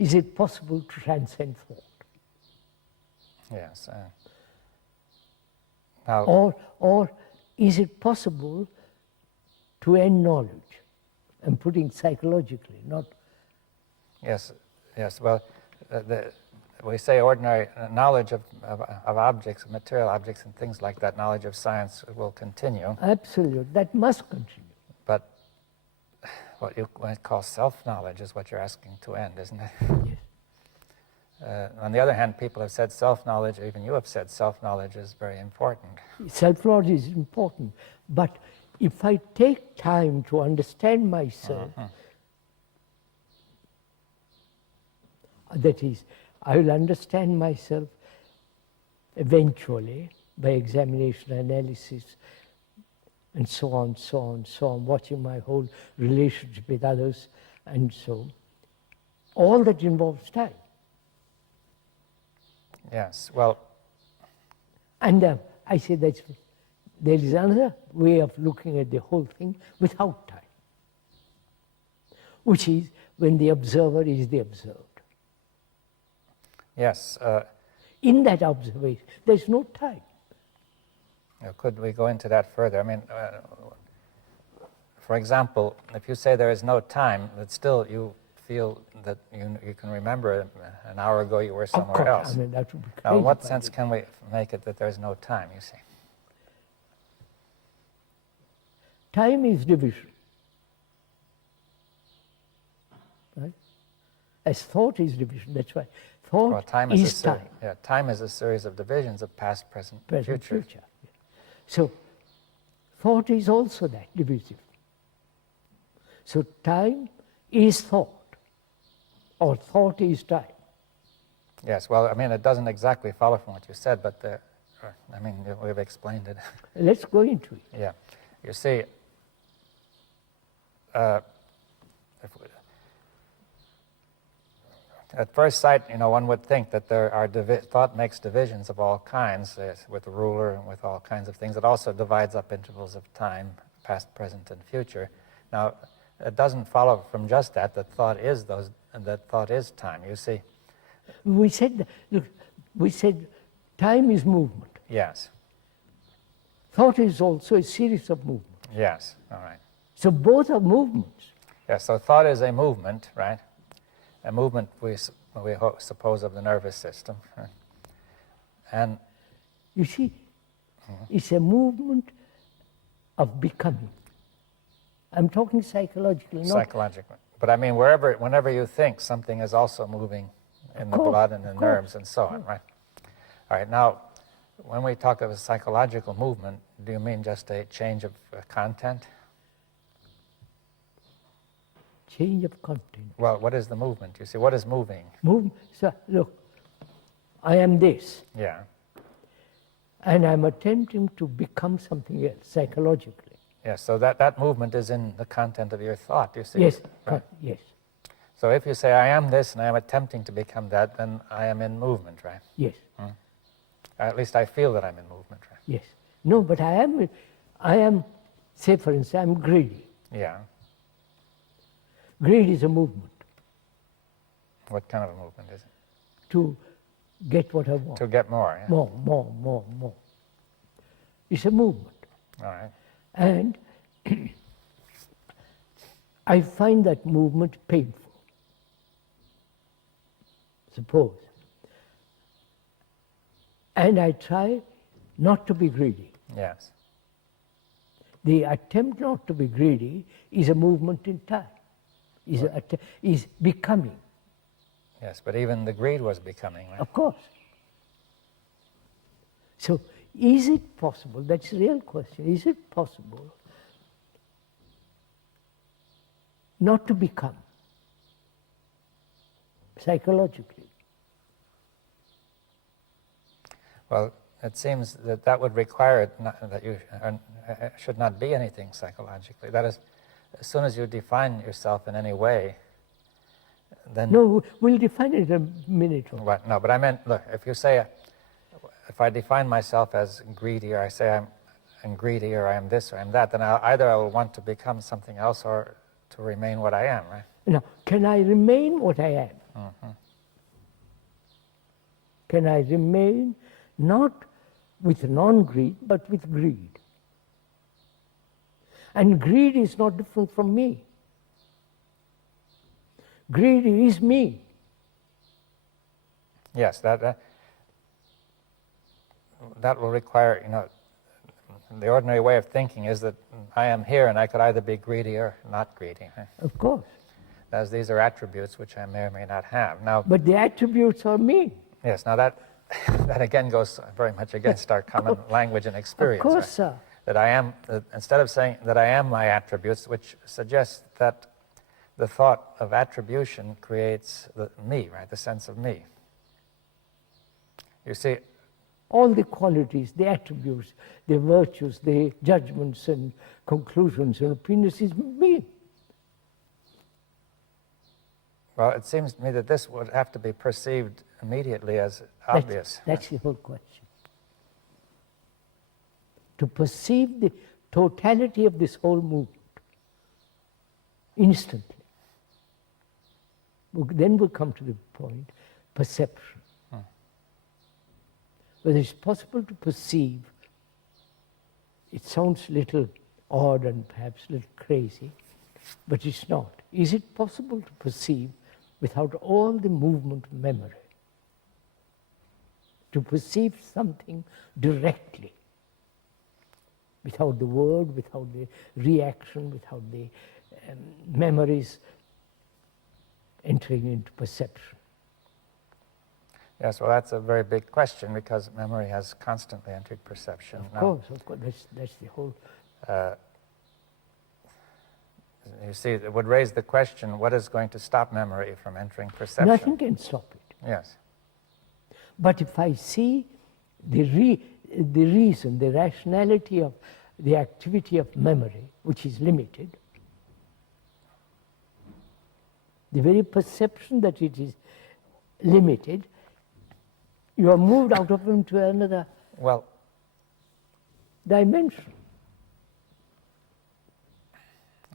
is it possible to transcend thought? Yes. Now, Or is it possible to end knowledge? I'm putting psychologically, not... yes, yes. Well, we say ordinary knowledge of objects, of material objects and things like that, knowledge of science will continue. Absolutely, that must continue. But what you might call self-knowledge is what you're asking to end, isn't it? Yes. On the other hand, people have said self-knowledge, even you have said self-knowledge is very important. Self-knowledge is important, but if I take time to understand myself, that is, I will understand myself eventually by examination, analysis, and so on, so on, so on, watching my whole relationship with others, and so all that involves time. Yes, well... And I say that there is another way of looking at the whole thing without time, which is when the observer is the observed. Yes. In that observation, there's no time. Could we go into that further? I mean, for example, if you say there is no time, but still you feel that you can remember an hour ago you were somewhere else. I mean, that would be crazy. Now, in what sense can we make it that there's no time, you see? Time is division. Right? As thought is division, that's why thought time is time. Yeah, time is a series of divisions of past, present, future. So, thought is also that, divisive. So, time is thought, or thought is time. Yes, well, I mean, it doesn't exactly follow from what you said, but, I mean, we've explained it. Let's go into it. Yeah. You see, at first sight, one would think that there are thought makes divisions of all kinds, with a ruler and with all kinds of things. It also divides up intervals of time, past, present, and future. Now, it doesn't follow from just that thought is time. You see. We said, look, we said time is movement. Yes. Thought is also a series of movements. Yes. All right. So both are movements. Yes. So thought is a movement, right? A movement we suppose of the nervous system, right? And you see, it's a movement of becoming. I'm talking psychologically, not psychologically. But I mean, whenever you think, something is also moving in the blood and the nerves and so on, right? All right. Now, when we talk of a psychological movement, do you mean just a change of content? Change of content. Well, what is the movement? You see, what is moving? So, look, I am this. Yeah. And I'm attempting to become something else, psychologically. Yes, so that movement is in the content of your thought, you see? Yes, right? Yes. So if you say, I am this, and I am attempting to become that, then I am in movement, right? Yes. At least I feel that I'm in movement, right? Yes. No, but I am, say for instance, I'm greedy. Yeah. Greed is a movement. What kind of a movement is it? To get what I want. To get more, yeah? More. It's a movement. All right. And I find that movement painful. Suppose. And I try not to be greedy. Yes. The attempt not to be greedy is a movement in time, is becoming. Yes, but even the greed was becoming, right? Of course. So, is it possible, that's the real question, is it possible not to become psychologically? Well, it seems that would require that you should not be anything psychologically. That is, as soon as you define yourself in any way, then... No, we'll define it in a minute. What? No, but I meant, look, if you say, if I define myself as greedy, or I say I'm greedy, or I am this, or I am that, then either I will want to become something else or to remain what I am, right? Now, can I remain what I am? can I remain not with non-greed, but with greed. And greed is not different from me. Greed is me. Yes, that will require, the ordinary way of thinking is that I am here and I could either be greedy or not greedy. Of course. As these are attributes which I may or may not have. Now, but the attributes are me. Yes, now that again goes very much against our common language and experience. Of course, right? sir. That I am, instead of saying that I am my attributes, which suggests that the thought of attribution creates me, right, the sense of me. You see, all the qualities, the attributes, the virtues, the judgments and conclusions and opinions is me. Well, it seems to me that this would have to be perceived immediately as obvious. That's the whole question. To perceive the totality of this whole movement instantly. Then we'll come to the point, perception. Whether it's possible to perceive, it sounds a little odd and perhaps a little crazy, but it's not. Is it possible to perceive without all the movement of memory? To perceive something directly, without the word, without the reaction, without the memories entering into perception. Yes, well, that's a very big question because memory has constantly entered perception. Of course, that's the whole... You see, it would raise the question, what is going to stop memory from entering perception? Nothing can stop it. Yes. But if I see the reason, the rationality of the activity of memory, which is limited, the very perception that it is limited, you are moved out of into another dimension.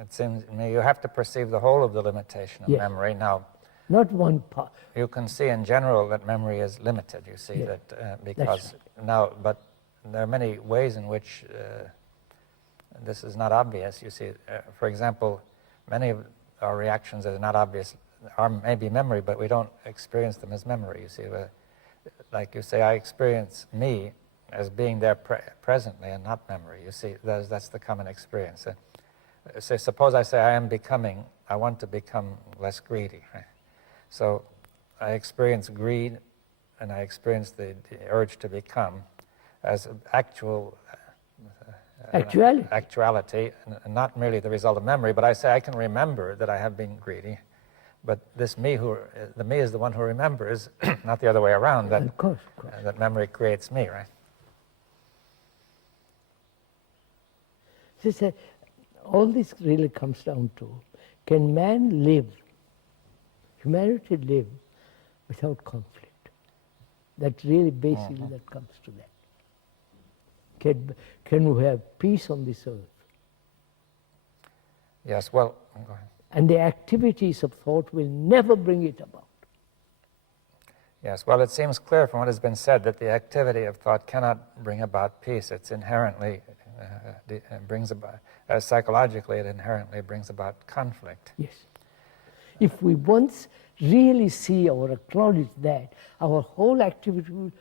It seems to me you have to perceive the whole of the limitation of memory. Now, not one part. You can see in general that memory is limited. You see that because now, but there are many ways in which this is not obvious. You see, for example, many of our reactions that are not obvious are maybe memory, but we don't experience them as memory. You see, like you say, I experience me as being there presently and not memory. You see, that's the common experience. Suppose I say I want to become less greedy. Right? So I experience greed and I experience the urge to become as actuality, and not merely the result of memory, but I say I can remember that I have been greedy, but this me, the me is the one who remembers, not the other way around, that, of course. That memory creates me, right? So all this really comes down to, can man live, humanity live without conflict? That really basically that comes to that. Can we have peace on this earth? Yes, well, go ahead. And the activities of thought will never bring it about. Yes, well, it seems clear from what has been said that the activity of thought cannot bring about peace. It's inherently brings about, psychologically, it inherently brings about conflict. Yes. If we once really see or acknowledge that, our whole activity will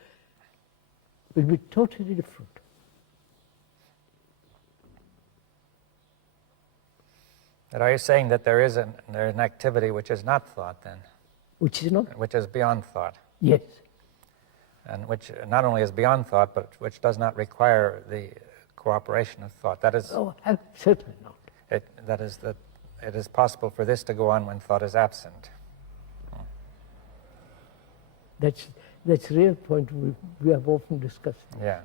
be totally different. And are you saying that there is an activity which is not thought then? Which is not? Which is beyond thought. Yes. And which not only is beyond thought, but which does not require the cooperation of thought. That is... Oh, certainly not. That it is possible for this to go on when thought is absent. That's a real point we have often discussed. Yeah.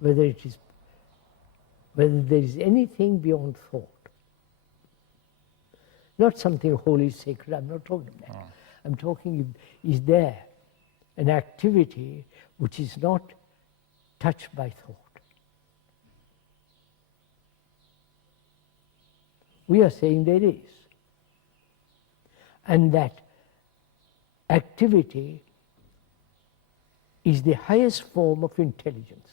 Whether there is anything beyond thought. Not something holy, sacred, I'm not talking about that. I'm talking, is there an activity which is not touched by thought? We are saying there is. And that activity is the highest form of intelligence.